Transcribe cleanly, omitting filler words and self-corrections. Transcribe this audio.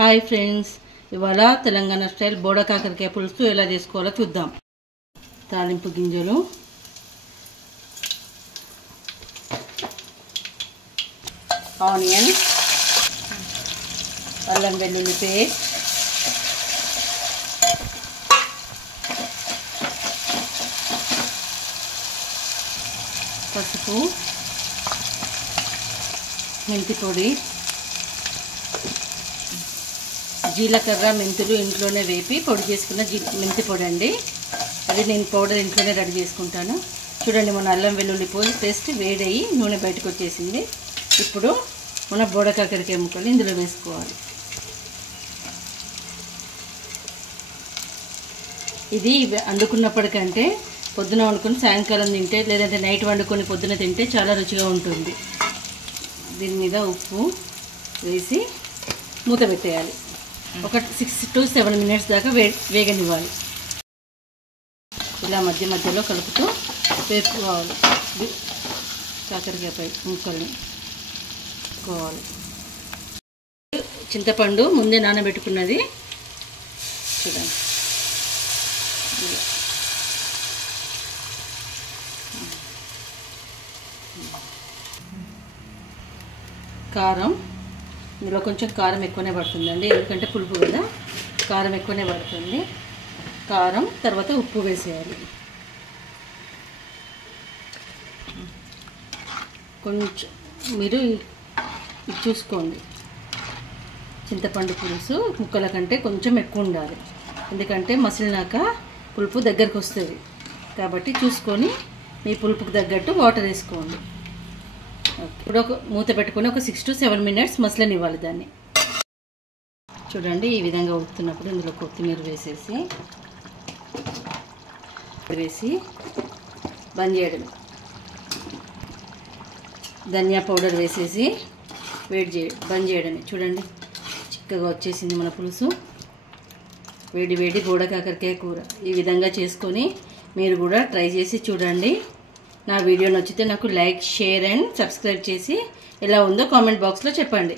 Hi friends, ఇవాళ Telangana style బోడ కాకరకాయ పులుసు ఎలా చేసుకోవాలో చూద్దాం. తాలింపు గింజలు, ఆనియన్, అల్లం వెల్లుల్లి పేస్ట్, పసుపు, మెంతి పొడి, జీలకర్ర, మెంతులు ఇంట్లోనే వేపి పొడి చేసుకున్న మెంతి పొడి అండి. అది నేను పౌడర్ ఇంట్లోనే రెడీ చేసుకుంటాను. చూడండి, మన అల్లం వెల్లుల్లి పేస్ట్ వేడయ్యి నూనె బయటకు వచ్చేసింది. ఇప్పుడు మన బోడ కాకరకాయ ముక్కలు ఇందులో వేసుకోవాలి. ఇది వండుకున్నప్పటికంటే పొద్దున వండుకొని సాయంకాలం తింటే, లేదంటే నైట్ వండుకొని పొద్దున తింటే చాలా రుచిగా ఉంటుంది. దీని మీద ఉప్పు వేసి మూత పెట్టేయాలి. ఒక 6 to 7 minutes దాకా వేగనివ్వాలి. ఇలా మధ్య మధ్యలో కలుపుతూ వేపుకోవాలి. కాకరకాయ ముక్కల్ని వేసుకోవాలి. చింతపండు ముందే నానబెట్టుకున్నది చూడండి. కారం, ఇందులో కొంచెం కారం ఎక్కువనే పడుతుందండి, ఎందుకంటే పులుపు కదా, కారం ఎక్కువనే పడుతుంది. కారం తర్వాత ఉప్పు వేసేయాలి. కొంచెం మీరు చూసుకోండి, చింతపండు పులుసు ముక్కల కంటే కొంచెం ఎక్కువ ఉండాలి, ఎందుకంటే మసిలినాక పులుపు దగ్గరకు వస్తుంది. కాబట్టి చూసుకొని మీ పులుపుకి తగ్గట్టు వాటర్ వేసుకోండి. ఇప్పుడు ఒక మూత పెట్టుకొని ఒక 6 to 7 minutes మసలనివ్వాలి దాన్ని. చూడండి, ఈ విధంగా ఉడుకుతున్నప్పుడు ఇందులో కొత్తిమీర వేసి బంద్ చేయడం. ధనియా పౌడర్ వేసేసి బంద్ చేయడమే. చూడండి, చిక్కగా వచ్చేసింది మన పులుసు. వేడి వేడి బోడ కాకరకాయ కూర ఈ విధంగా చేసుకొని మీరు కూడా ట్రై చేసి చూడండి. నా వీడియో నచ్చితే నాకు లైక్, షేర్ అండ్ సబ్స్క్రైబ్ చేసి ఎలా ఉందో కామెంట్ బాక్స్లో చెప్పండి.